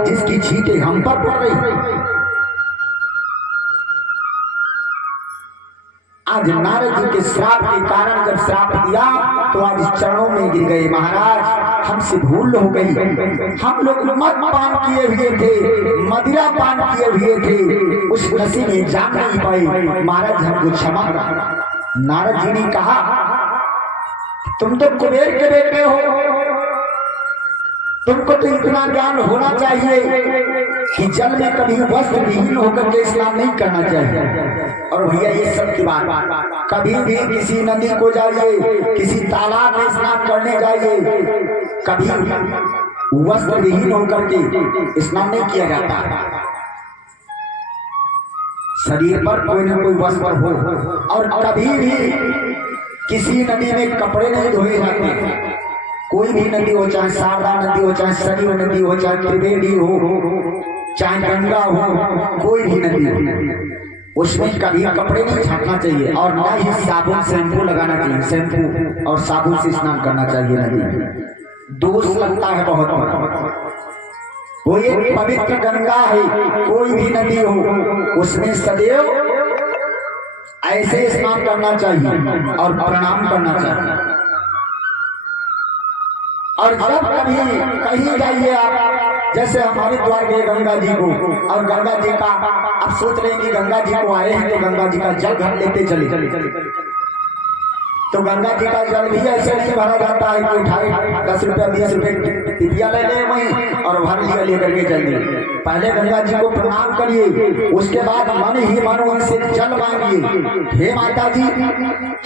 जिसकी छींटे हम पर पड़ रही। आज नारद जी के श्राप के कारण जब श्राप दिया तो आज चरणों में गिर गए। महाराज हमसे भूल हो गई, हम लोग मद पान किए हुए थे, मदिरा पान किए हुए थे, उस नशे में जान नहीं पाए। महाराज हमको क्षमा करो। नारद जी ने कहा तुम तो कुबेर के बेटे हो, तुमको तो इतना ज्ञान होना चाहिए कि जल में कभी वस्त्र विहीन होकर के स्नान नहीं करना चाहिए। और भैया ये सब की बात, कभी भी किसी नदी को जाइए, किसी तालाब में स्नान करने जाइए, कभी वस्त्र विहीन होकर के स्नान नहीं किया जाता। शरीर पर कोई न कोई वस्त्र हो। और कभी भी किसी नदी में कपड़े नहीं धोए जाते। कोई भी नदी हो, चाहे शारदा नदी हो, चाहे सरयू नदी हो, चाहे त्रिवेणी हो, चाहे गंगा हो, कोई भी नदी हो, उसमें कभी कपड़े नहीं छाटना चाहिए और ना ही साबुन शैम्पू लगाना चाहिए। शैम्पू और साबुन से स्नान करना चाहिए नदी में, दोष लगता है बहुत। वो एक पवित्र गंगा है, कोई भी नदी हो उसमें सदैव ऐसे स्नान करना चाहिए और प्रणाम करना चाहिए। और जब कभी कहीं जाइए आप, जैसे हमारे द्वार गए गंगा जी को, और गंगा जी का आप सोच रहे हैं कि गंगा जी को आए हैं तो गंगा जी का जल घर लेते चले, तो गंगा जी का जल भी ऐसे नहीं भरा जाता है कि उठाए 10 रुपया 20 रुपये टिपिया ले ले वहीं और भर लिया लेकर के चलिए। पहले गंगा जी को प्रणाम करिए, उसके बाद मन ही मन उनसे जल मांगिए। हे माता जी,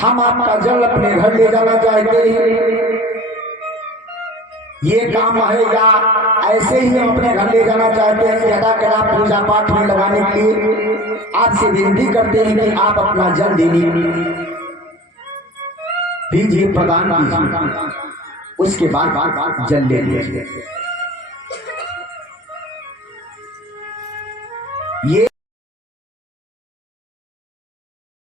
हम आपका जल अपने घर ले जाना चाहते हैं, ये काम है या ऐसे ही हम अपने घर ले जाना चाहते हैं यदा कदा पूजा पाठ में लगाने के लिए आपसे विनती करते हैं कि आप अपना जल दीजिए, प्रदान कीजिए, उसके बाद जल ले लीजिए। ये